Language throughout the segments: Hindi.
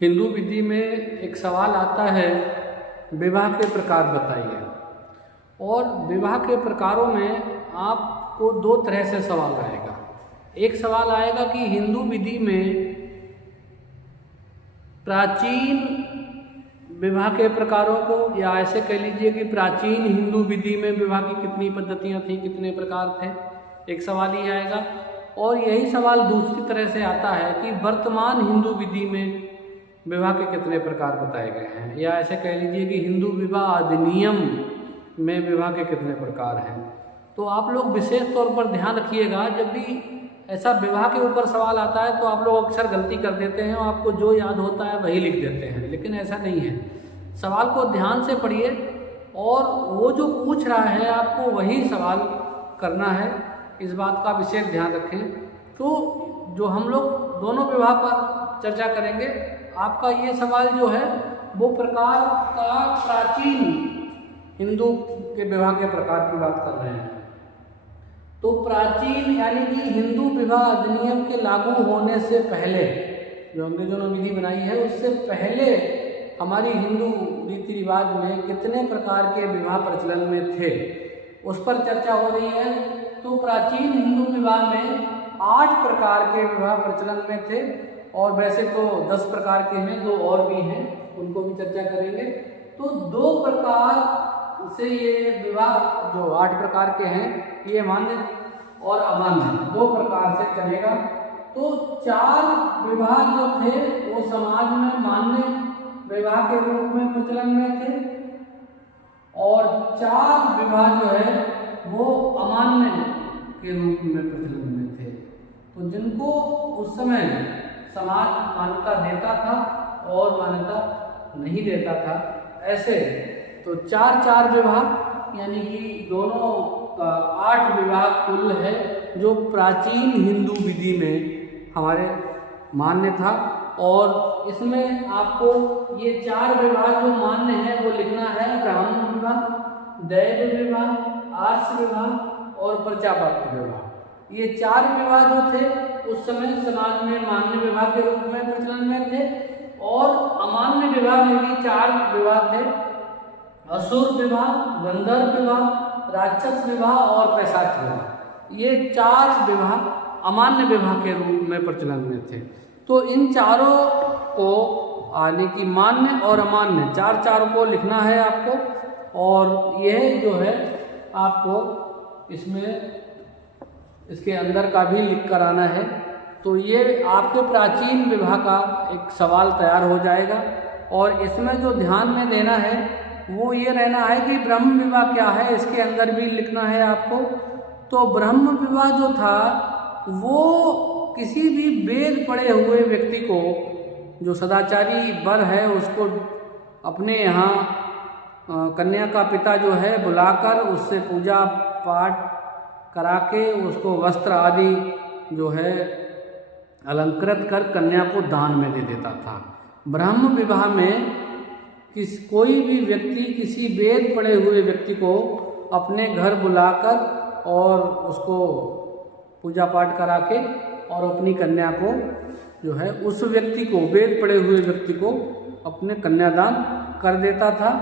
हिंदू विधि में एक सवाल आता है, विवाह के प्रकार बताइए। और विवाह के प्रकारों में आपको दो तरह से सवाल आएगा। एक सवाल आएगा कि हिंदू विधि में प्राचीन विवाह के प्रकारों को, या ऐसे कह लीजिए कि प्राचीन हिंदू विधि में विवाह की कितनी पद्धतियां थी, कितने प्रकार थे, एक सवाल ही आएगा। और यही सवाल दूसरी तरह से आता है कि वर्तमान हिंदू विधि में विवाह के कितने प्रकार बताए गए हैं, या ऐसे कह लीजिए कि हिंदू विवाह अधिनियम में विवाह के कितने प्रकार हैं। तो आप लोग विशेष तौर पर ध्यान रखिएगा, जब भी ऐसा विवाह के ऊपर सवाल आता है तो आप लोग अक्सर गलती कर देते हैं और आपको जो याद होता है वही लिख देते हैं, लेकिन ऐसा नहीं है। सवाल को ध्यान से पढ़िए और वो जो पूछ रहा है आपको वही सवाल करना है, इस बात का विशेष ध्यान रखें। तो जो हम लोग दोनों विवाह पर चर्चा करेंगे, आपका ये सवाल जो है वो प्रकार का प्राचीन हिंदू के विवाह के प्रकार की बात कर रहे हैं। तो प्राचीन यानी कि हिंदू विवाह अधिनियम के लागू होने से पहले, जो अंग्रेजों ने विधि बनाई है, उससे पहले हमारी हिंदू रीति रिवाज में कितने प्रकार के विवाह प्रचलन में थे, उस पर चर्चा हो रही है। तो प्राचीन हिंदू विवाह में 8 प्रकार के विवाह प्रचलन में थे, और वैसे तो 10 प्रकार के हैं, 2 और भी हैं, उनको भी चर्चा करेंगे। तो 2 प्रकार से ये विवाह जो 8 प्रकार के हैं, ये मान्य और अमान्य 2 प्रकार से चलेगा। तो 4 विवाह जो थे वो समाज में मान्य विवाह के रूप में प्रचलन में थे, और 4 विवाह जो है वो अमान्य के रूप में प्रचलन में थे। तो जिनको उस समय समाज मान्यता देता था और मान्यता नहीं देता था, ऐसे तो 4 विवाह यानी कि दोनों का 8 विवाह कुल है, जो प्राचीन हिंदू विधि में हमारे मान्य था। और इसमें आपको ये 4 विवाह जो मान्य है वो लिखना है: ब्राह्मण विवाह, दैव विवाह, आर्ष विवाह और प्रजापत्य विवाह। ये 4 विवाह जो थे उस समय समाज में मान्य विवाह के रूप में प्रचलन में थे, और अमान्य विवाह में भी 4 विवाह थे: असुर विवाह, गंधर्व विवाह, राक्षस विवाह और पैशाच विवाह। ये 4 विवाह अमान्य विवाह के रूप में प्रचलन में थे। तो इन चारों को यानी कि मान्य और अमान्य 4 को लिखना है आपको, और यह जो है आपको इसमें इसके अंदर का भी लिख कर आना है। तो ये आपके प्राचीन विवाह का एक सवाल तैयार हो जाएगा। और इसमें जो ध्यान में देना है वो ये रहना है कि ब्रह्म विवाह क्या है, इसके अंदर भी लिखना है आपको। तो ब्रह्म विवाह जो था वो किसी भी वेद पढ़े हुए व्यक्ति को, जो सदाचारी वर है, उसको अपने यहाँ कन्या का पिता जो है बुलाकर उससे पूजा पाठ करा के उसको वस्त्र आदि जो है अलंकृत कर कन्या को दान में दे देता था। ब्रह्म विवाह में कोई भी व्यक्ति किसी वेद पढ़े हुए व्यक्ति को अपने घर बुलाकर और उसको पूजा पाठ करा के और अपनी कन्या को जो है उस व्यक्ति को, वेद पढ़े हुए व्यक्ति को अपने कन्यादान कर देता था।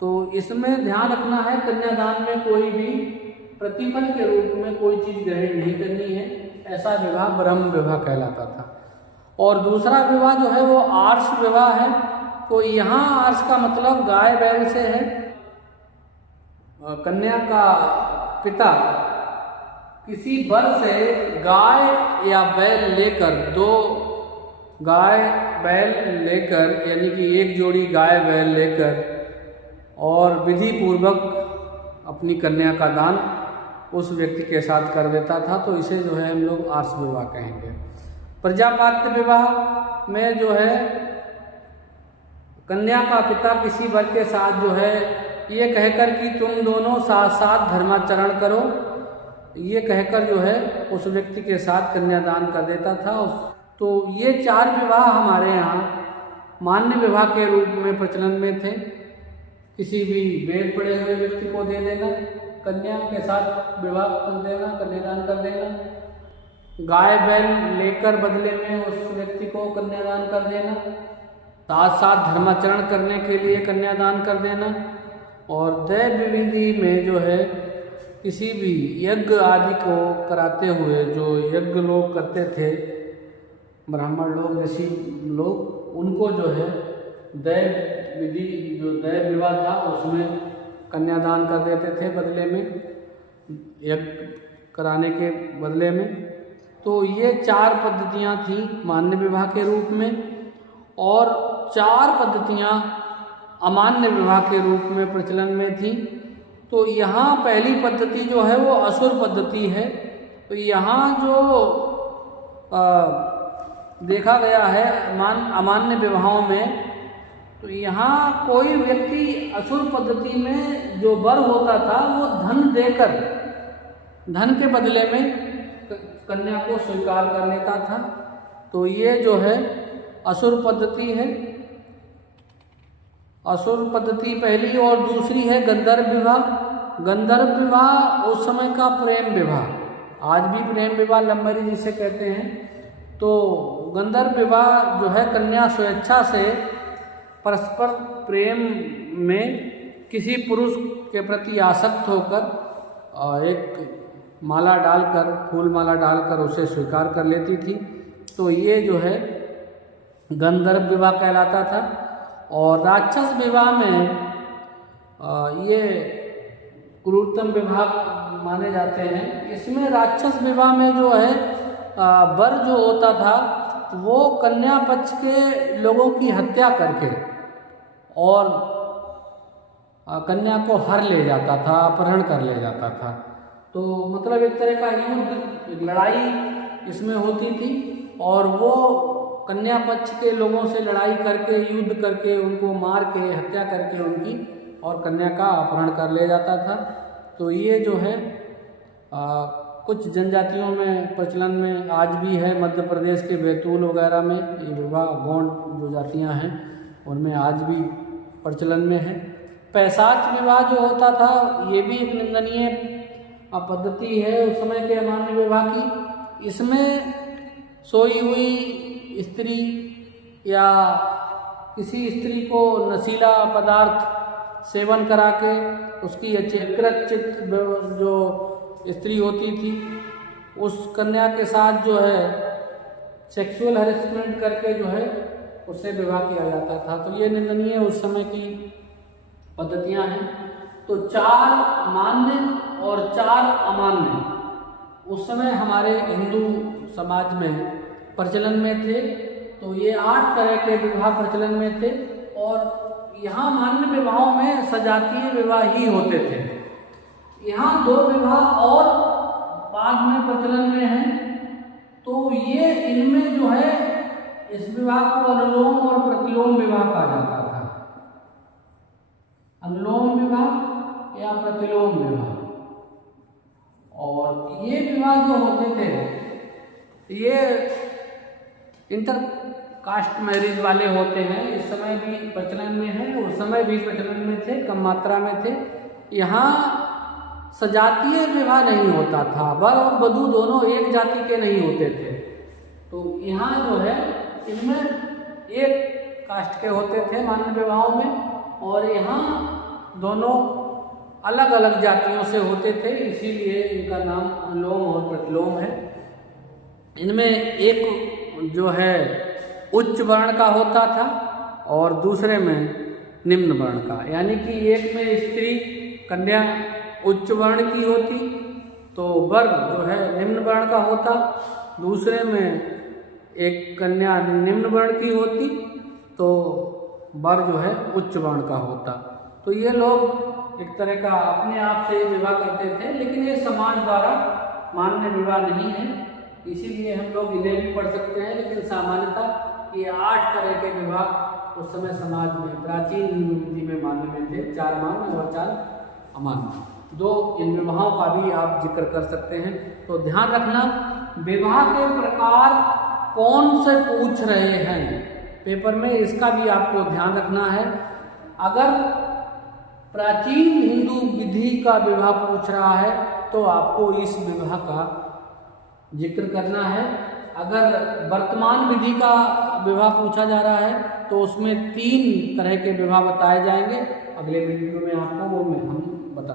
तो इसमें ध्यान रखना है, कन्यादान में कोई भी प्रतिफल के रूप में कोई चीज़ ग्रहण नहीं करनी है। ऐसा विवाह ब्रह्म विवाह कहलाता था। और दूसरा विवाह जो है वो आर्ष विवाह है। तो यहाँ आर्ष का मतलब गाय बैल से है। कन्या का पिता किसी वर से गाय या बैल लेकर, 2 गाय बैल लेकर, यानी कि एक जोड़ी गाय बैल लेकर, और विधि पूर्वक अपनी कन्या का दान उस व्यक्ति के साथ कर देता था। तो इसे जो है हम लोग आर्ष विवाह कहेंगे। प्रजापत्य विवाह में जो है कन्या का पिता किसी वर के साथ जो है ये कहकर कि तुम दोनों साथ साथ धर्माचरण करो, ये कहकर जो है उस व्यक्ति के साथ कन्यादान कर देता था। तो ये 4 विवाह हमारे यहाँ मान्य विवाह के रूप में प्रचलन में थे। किसी भी वेद पढ़े हुए व्यक्ति को दे देना, कन्या के साथ विवाह कर देना, कन्यादान कर देना, गाय बैल लेकर बदले में उस व्यक्ति को कन्यादान कर देना, साथ साथ धर्माचरण करने के लिए कन्यादान कर देना। और दैव विधि में जो है किसी भी यज्ञ आदि को कराते हुए जो यज्ञ लोग करते थे, ब्राह्मण लोग, ऋषि लोग, उनको जो है दैव विधि, जो दैव विवाह था उसमें कन्यादान कर देते थे बदले में, यज्ञ कराने के बदले में। तो ये 4 पद्धतियाँ थी मान्य विवाह के रूप में, और 4 पद्धतियाँ अमान्य विवाह के रूप में प्रचलन में थी। तो यहाँ पहली पद्धति जो है वो असुर पद्धति है। तो यहाँ जो देखा गया है अमान्य विवाहों में, तो यहाँ कोई व्यक्ति असुर पद्धति में जो वर होता था वो धन देकर, धन के बदले में कन्या को स्वीकार कर लेता था। तो ये जो है असुर पद्धति है, असुर पद्धति पहली। और दूसरी है गंधर्व विवाह। गंधर्व विवाह उस समय का प्रेम विवाह, आज भी प्रेम विवाह लव मैरिज जिसे कहते हैं। तो गंधर्व विवाह जो है कन्या स्वेच्छा से परस्पर प्रेम में किसी पुरुष के प्रति आसक्त होकर एक माला डालकर, फूल माला डालकर उसे स्वीकार कर लेती थी। तो ये जो है गंधर्व विवाह कहलाता था। और राक्षस विवाह में ये क्रूरतम विवाह माने जाते हैं। इसमें राक्षस विवाह में जो है वर जो होता था वो कन्या पक्ष के लोगों की हत्या करके और कन्या को हर ले जाता था, अपहरण कर ले जाता था। तो मतलब एक तरह का युद्ध, लड़ाई इसमें होती थी, और वो कन्या पक्ष के लोगों से लड़ाई करके, युद्ध करके, उनको मार के, हत्या करके उनकी, और कन्या का अपहरण कर ले जाता था। तो ये जो है कुछ जनजातियों में प्रचलन में आज भी है। मध्य प्रदेश के बैतूल वगैरह में ये विवाह, गौंड जो जातियां हैं उनमें आज भी प्रचलन में है। पैशाच विवाह जो होता था ये भी एक निंदनीय पद्धति है उस समय के अमान्य विवाह की। इसमें सोई हुई स्त्री या किसी स्त्री को नशीला पदार्थ सेवन करा के उसकी एकाग्रचित्त जो स्त्री होती थी उस कन्या के साथ जो है सेक्सुअल हैरेसमेंट करके जो है उससे विवाह किया जाता था। तो ये निंदनीय उस समय की पद्धतियां हैं। तो 4 मान्य और 4 अमान्य उस समय हमारे हिंदू समाज में प्रचलन में थे। तो ये 8 तरह के विवाह प्रचलन में थे, और यहाँ मान्य विवाहों में सजातीय विवाह ही होते थे। यहाँ 2 विवाह और बाद में प्रचलन में हैं। तो ये इनमें जो है इस विवाह को अनुलोम और प्रतिलोम विवाह कहा जाता था। अनुलोम विवाह या प्रतिलोम विवाह। और ये विवाह जो होते थे ये इंटर कास्ट मैरिज वाले होते हैं। इस समय भी प्रचलन में है, उस समय भी प्रचलन में थे, कम मात्रा में थे। यहाँ सजातीय विवाह नहीं होता था, वर और वधू दोनों एक जाति के नहीं होते थे। तो यहाँ जो है इनमें एक कास्ट के होते थे मान्य विवाहों में, और यहाँ दोनों अलग अलग जातियों से होते थे, इसीलिए इनका नाम अनुलोम और प्रतिलोम है। इनमें एक जो है उच्च वर्ण का होता था और दूसरे में निम्न वर्ण का, यानी कि एक में स्त्री कन्या उच्च वर्ण की होती तो वर जो है निम्न वर्ण का होता, दूसरे में एक कन्या निम्न वर्ण की होती तो वर जो है उच्च वर्ण का होता। तो ये लोग एक तरह का अपने आप से विवाह करते थे, लेकिन ये समाज द्वारा मान्य विवाह नहीं है, इसीलिए हम लोग इन्हें भी पढ़ सकते हैं। लेकिन सामान्यतः ये 8 तरह के विवाह उस समय समाज में प्राचीन हिंदू विधि में मान्य में थे, 4 मान्य और 4 अमान्य। 2 इन विवाहों का भी आप जिक्र कर सकते हैं। तो ध्यान रखना, विवाह के प्रकार कौन से पूछ रहे हैं पेपर में, इसका भी आपको ध्यान रखना है। अगर प्राचीन हिंदू विधि का विवाह पूछ रहा है तो आपको इस विवाह का जिक्र करना है। अगर वर्तमान विधि का विवाह पूछा जा रहा है तो उसमें 3 तरह के विवाह बताए जाएंगे। अगले वीडियो में आपको वो हम बता